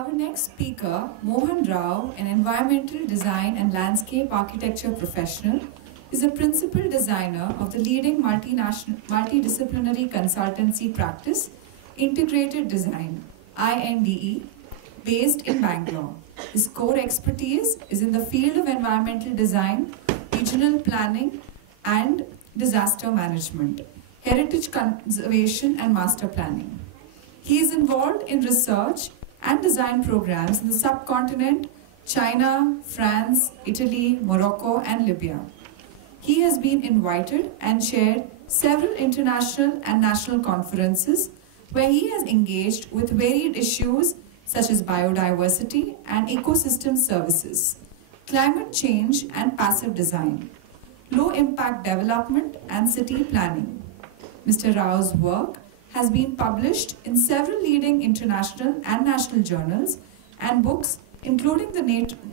Our next speaker, Mohan Rao, an environmental design and landscape architecture professional, is a principal designer of the leading multidisciplinary consultancy practice, Integrated Design, INDE, based in Bangalore. His core expertise is in the field of environmental design, regional planning, and disaster management, heritage conservation, and master planning. He is involved in research and design programs in the subcontinent, China, France, Italy, Morocco, and Libya. He has been invited and chaired several international and national conferences where he has engaged with varied issues such as biodiversity and ecosystem services, climate change and passive design, low impact development and city planning. Mr. Rao's work has been published in several leading international and national journals and books, including the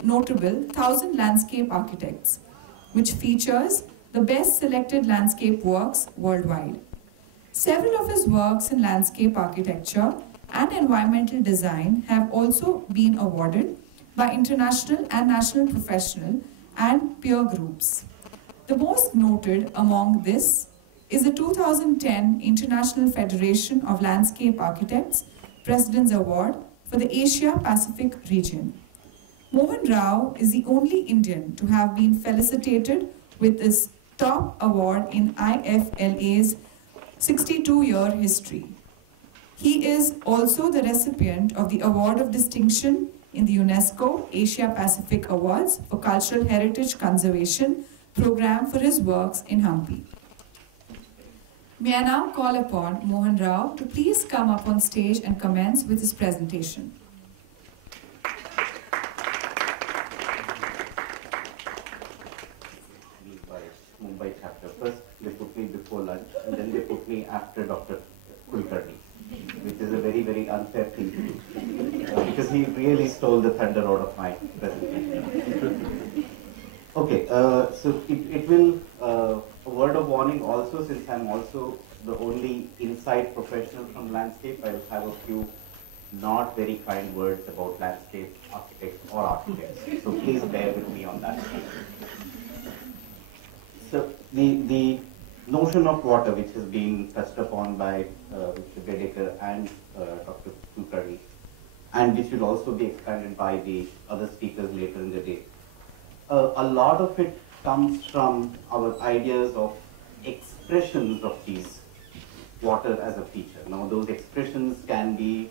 notable 1000 Landscape Architects, which features the best selected landscape works worldwide. Several of his works in landscape architecture and environmental design have also been awarded by international and national professional and peer groups. The most noted among this is the 2010 International Federation of Landscape Architects President's Award for the Asia-Pacific region. Mohan Rao is the only Indian to have been felicitated with this top award in IFLA's 62-year history. He is also the recipient of the Award of Distinction in the UNESCO Asia-Pacific Awards for Cultural Heritage Conservation program for his works in Hampi. May I now call upon Mohan Rao to please come up on stage and commence with his presentation. By Mumbai chapter. First, they put me before lunch, and then they put me after Dr. Kulkarni, which is a very, very unfair thing to do, because he really stole the thunder out of my presentation. Okay, so it will, a word of warning also, since I'm also the only inside professional from landscape, I'll have a few not very kind words about landscape architects or architects. So please bear with me on that. So the notion of water, which has been touched upon by Mr. Bedekar and Dr. Kulkarni, and which will also be expanded by the other speakers later in the day. A lot of it comes from our ideas of expressions of these water as a feature. Now, those expressions can be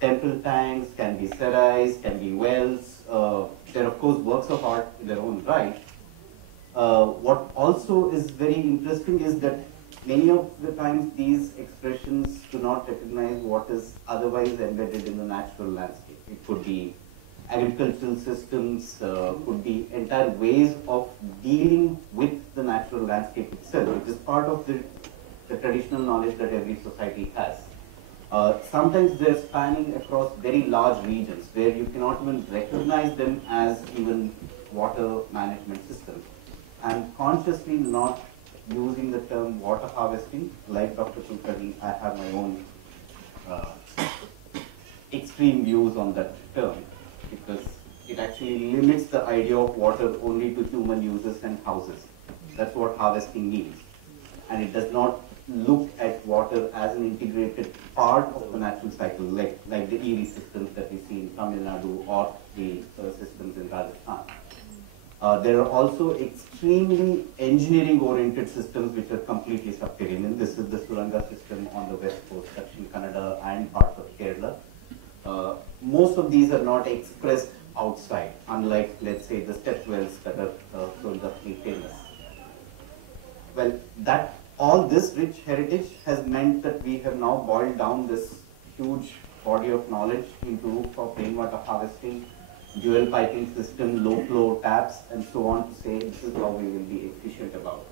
temple tanks, can be serais, can be wells. They're of course works of art in their own right. What also is very interesting is that many of the times these expressions do not recognize what is otherwise embedded in the natural landscape. It could be agricultural systems, could be entire ways of dealing with the natural landscape itself, which is part of the traditional knowledge that every society has. Sometimes they're spanning across very large regions where you cannot even recognize them as even water management systems. I'm consciously not using the term water harvesting. Like Dr. Kulkarni, I have my own extreme views on that term, because it actually limits the idea of water only to human uses and houses. That's what harvesting means. And it does not look at water as an integrated part of the natural cycle, like the EV systems that we see in Tamil Nadu or the systems in Rajasthan. There are also extremely engineering-oriented systems which are completely subterranean. This is the Suranga system on the west coast, Dakshin Kannada and parts of Kerala. Most of these are not expressed outside, unlike, let's say, the step wells that are so industrially famous. Well, all this rich heritage has meant that we have now boiled down this huge body of knowledge into rooftop rainwater harvesting, dual piping system, low flow taps, and so on, to say this is how we will be efficient about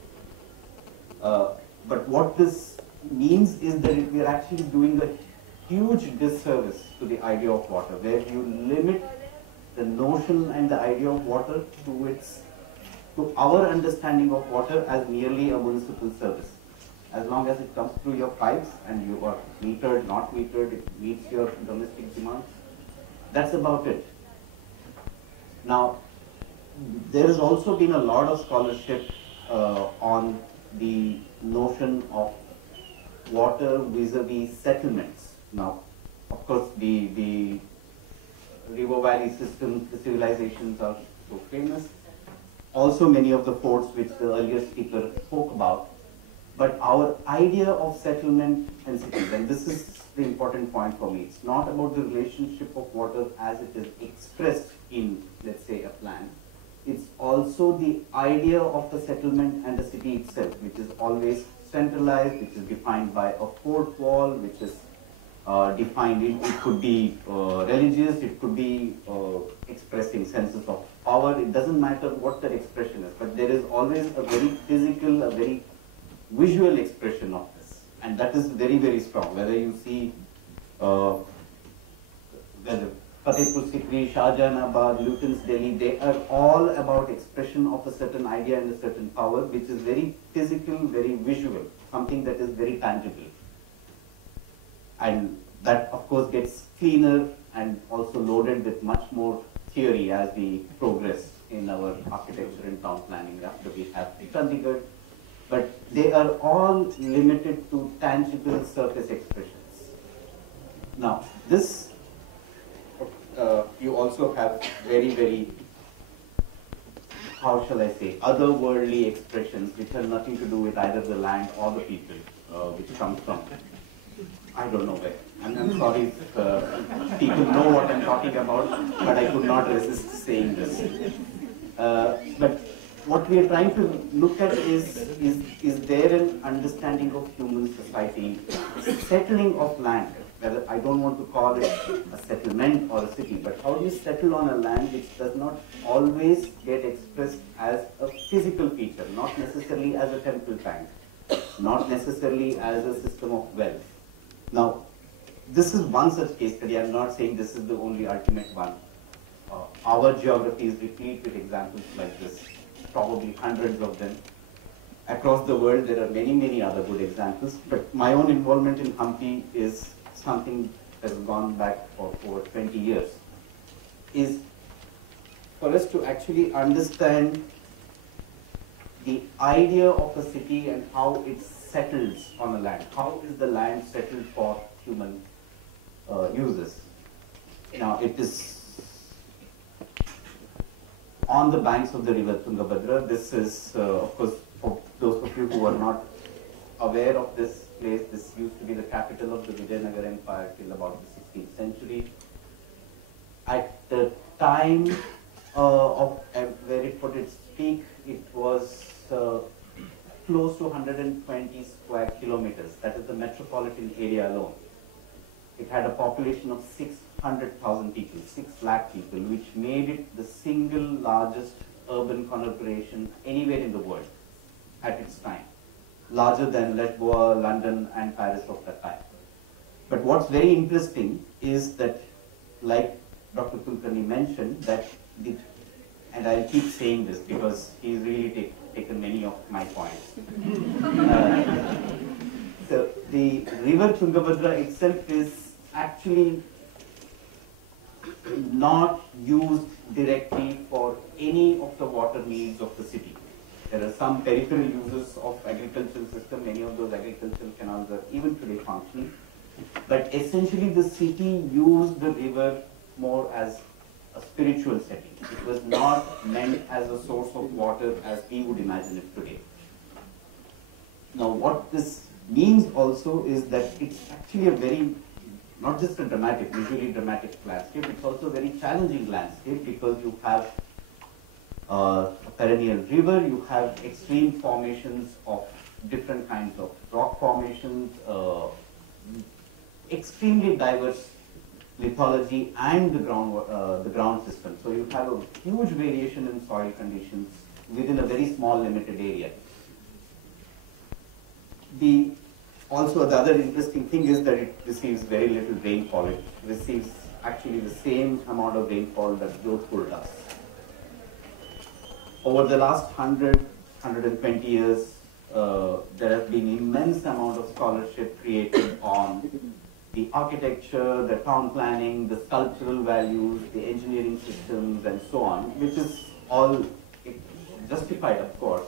it. But what this means is that we are actually doing a huge disservice to the idea of water, where you limit the notion and the idea of water to our understanding of water as merely a municipal service. As long as it comes through your pipes and you are metered, not metered, it meets your domestic demands, That's about it. Now, there has also been a lot of scholarship on the notion of water vis-a-vis settlements. Now, of course, the river valley systems, the civilizations are so famous. Also, many of the forts which the earlier speaker spoke about. But our idea of settlement and cities, and this is the important point for me, it's not about the relationship of water as it is expressed in, let's say, a plan. It's also the idea of the settlement and the city itself, which is always centralized, which is defined by a fort wall, which is defined, it could be religious, it could be expressing senses of power. It doesn't matter what that expression is, but there is always a very physical, a very visual expression of this, and that is very, very strong. Whether you see whether Fatehpur Sikri, Shahjahanabad, Lutyens Delhi, they are all about expression of a certain idea and a certain power, which is very physical, very visual, something that is very tangible. And that, of course, gets cleaner and also loaded with much more theory as we progress in our architecture and town planning after we have Chandigarh. But they are all limited to tangible surface expressions. Now, this, you also have very, very, how shall I say, otherworldly expressions which have nothing to do with either the land or the people, which come from, I don't know where. I'm sorry if people know what I'm talking about, but I could not resist saying this. But what we are trying to look at is there an understanding of human society, settling of land, whether I don't want to call it a settlement or a city, but how do you settle on a land which does not always get expressed as a physical feature, not necessarily as a temple tank, not necessarily as a system of wealth. Now, this is one such case study. I'm not saying this is the only ultimate one. Our geography is replete with examples like this, probably hundreds of them. Across the world, there are many, many other good examples, but my own involvement in Hampi is something that has gone back for over 20 years, is for us to actually understand the idea of a city and how it settles on a land. How is the land settled for human uses? Now, it is on the banks of the river Tungabhadra. This is, of course, for those of you who are not aware of this place, this used to be the capital of the Vijayanagar Empire till about the 16th century. At the time of where it put its peak, it was close to 120 square kilometers. That is the metropolitan area alone. It had a population of 600,000 people, 6 lakh people, which made it the single largest urban conglomeration anywhere in the world at its time, larger than Lisbon, London, and Paris of that time. But what's very interesting is that, like Dr. Kulkarni mentioned, that and I'll keep saying this because he's really taken many of my points. So the river Tungabhadra itself is actually not used directly for any of the water needs of the city. There are some peripheral uses of agricultural system. Many of those agricultural canals are even today functioning. But essentially the city used the river more as a spiritual setting. It was not meant as a source of water as we would imagine it today. Now, what this means also is that it's actually a very, not just a dramatic, visually dramatic landscape, it's also a very challenging landscape because you have a perennial river, you have extreme formations of different kinds of rock formations, extremely diverse lithology and the ground system. So you have a huge variation in soil conditions within a very small limited area. Also, the other interesting thing is that it receives very little rainfall. It receives actually the same amount of rainfall that Jodhpur does. Over the last 120 years, there has been immense amount of scholarship created on the architecture, the town planning, the sculptural values, the engineering systems, and so on, which is all justified, of course.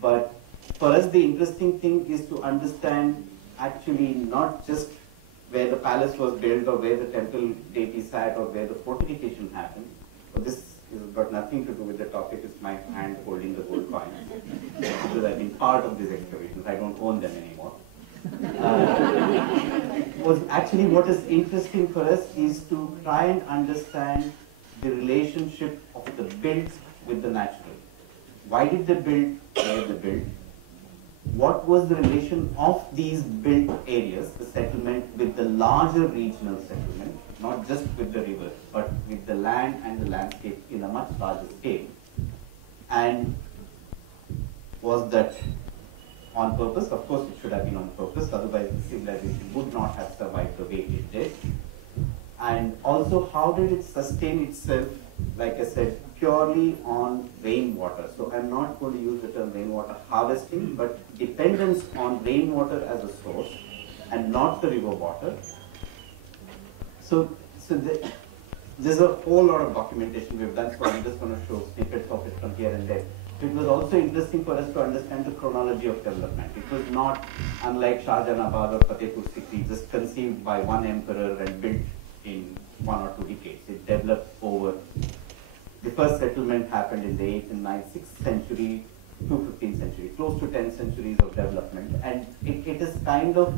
But for us, the interesting thing is to understand actually not just where the palace was built or where the temple deity sat or where the fortification happened. But this has got nothing to do with the topic. It's my hand holding the gold coin. Because I've been part of these excavations. I don't own them anymore. Actually, what is interesting for us is to try and understand the relationship of the built with the natural. Why did they build where they built? What was the relation of these built areas, the settlement, with the larger regional settlement, not just with the river, but with the land and the landscape in a much larger scale? And was that on purpose? Of course, it should have been on purpose, otherwise the civilization would not have survived the way it did. And also, how did it sustain itself, like I said, purely on rainwater? So I'm not going to use the term rainwater harvesting, but dependence on rainwater as a source and not the river water. So there's a whole lot of documentation we've done, so I'm just going to show snippets of it from here and there. It was also interesting for us to understand the chronology of development. It was not unlike Shah Jahanabad or Fatehpur Sikri, just conceived by one emperor and built in 1 or 2 decades. It developed over. The first settlement happened in the 8th and 9th, 6th century to 15th century, close to 10 centuries of development. And it is kind of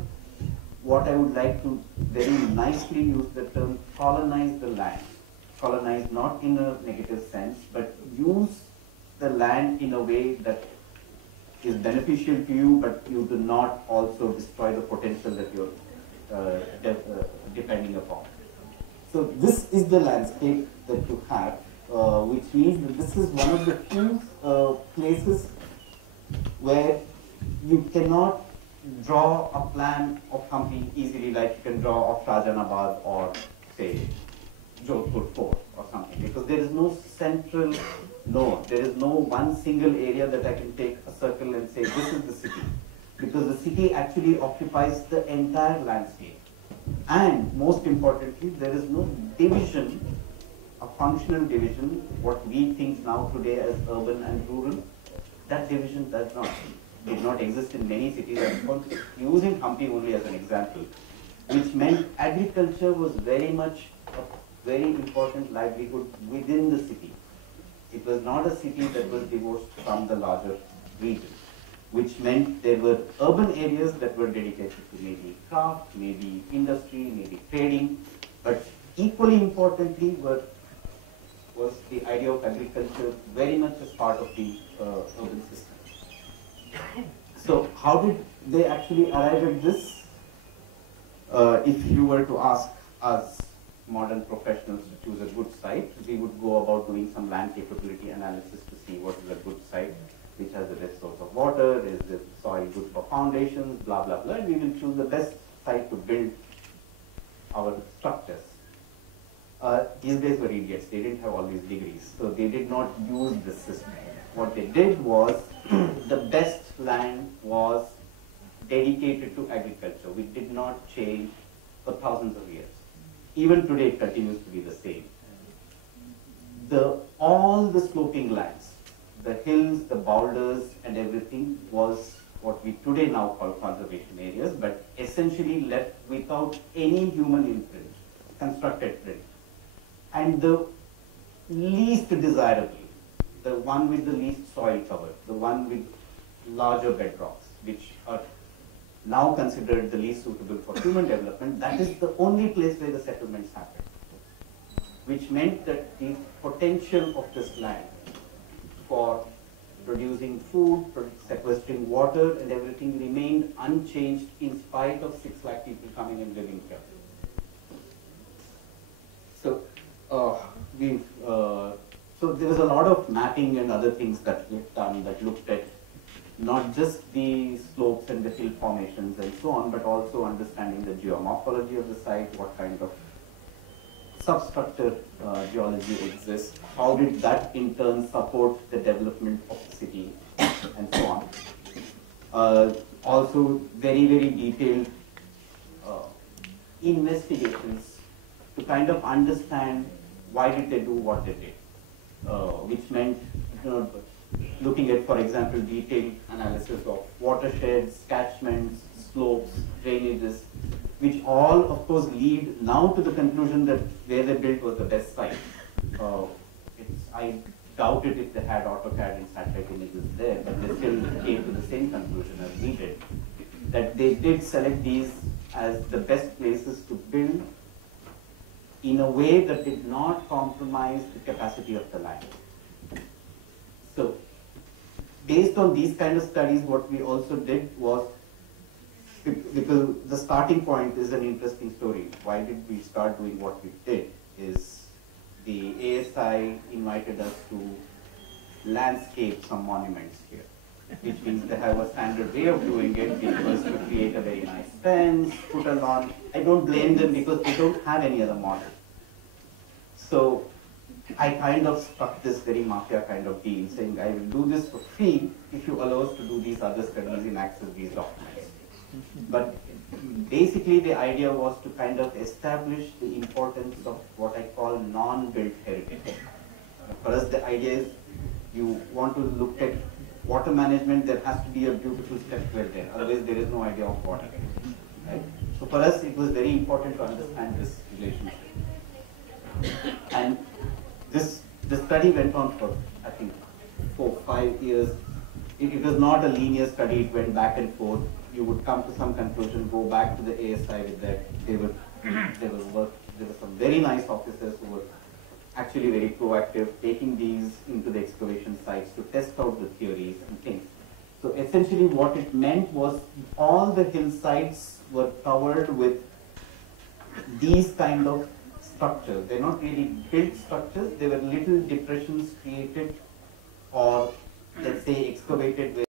what I would like to very nicely use the term colonize the land. Colonize not in a negative sense, but use the land in a way that is beneficial to you, but you do not also destroy the potential that you're depending upon. So this is the landscape that you have, which means that this is one of the few places where you cannot draw a plan of something easily like you can draw of Shah Jahanabad or say Jodhpur Fort or something, because there is no central node. There is no one single area that I can take a circle and say this is the city, because the city actually occupies the entire landscape. And most importantly, there is no division, a functional division, what we think now today as urban and rural. That division did not exist in many cities. I'm using Hampi only as an example, which meant agriculture was very much a very important livelihood within the city. It was not a city that was divorced from the larger region, which meant there were urban areas that were dedicated to maybe craft, maybe industry, maybe trading, but equally importantly was the idea of agriculture very much as part of the urban system. So how did they actually arrive at this? If you were to ask us modern professionals to choose a good site, we would go about doing some land capability analysis to see what is a good site, which has the best source of water, is the soil good for foundations, blah, blah, blah. And we will choose the best site to build our structures. These guys were idiots. They didn't have all these degrees, so they did not use this system. What they did was, the best land was dedicated to agriculture, which did not change for thousands of years. Even today, it continues to be the same. All the sloping lands, the hills, the boulders, and everything was what we today now call conservation areas, but essentially left without any human imprint, constructed print. And the least desirable, the one with the least soil cover, the one with larger bedrocks, which are now considered the least suitable for human development, that is the only place where the settlements happened, which meant that the potential of this land for producing food, sequestering water and everything remained unchanged in spite of 6 lakh people coming and living here. So, so there was a lot of mapping and other things that we've done that looked at not just the slopes and the hill formations and so on, but also understanding the geomorphology of the site, what kind of substructure geology exists, how did that in turn support the development of the city, and so on. Also very, very detailed investigations to kind of understand why did they do what they did, which meant, you know, looking at, for example, detailed analysis of watersheds, catchments, slopes, drainages, which all, of course, lead now to the conclusion that where they built was the best site. I doubt it if they had AutoCAD and satellite images there, but they still came to the same conclusion as we did, that they did select these as the best places to build in a way that did not compromise the capacity of the land. So, based on these kind of studies, what we also did was, because the starting point is an interesting story. Why did we start doing what we did? Is the ASI invited us to landscape some monuments here, which means they have a standard way of doing it. It was to create a very nice fence, put a lawn. I don't blame them because they don't have any other model. So I kind of struck this very mafia kind of deal, saying I will do this for free if you allow us to do these other studies and access these documents. But basically the idea was to kind of establish the importance of what I call non-built heritage. For us, the idea is you want to look at water management, there has to be a beautiful stepwell there, otherwise there is no idea of water. Right? So for us, it was very important to understand this relationship. And the study went on for, I think, 4-5 years. It was not a linear study, it went back and forth. You would come to some conclusion, go back to the ASI with that. There were some very nice officers who were actually very proactive, taking these into the excavation sites to test out the theories and things. So essentially what it meant was all the hillsides were covered with these kind of structures. They're not really built structures, they were little depressions created or, let's say, excavated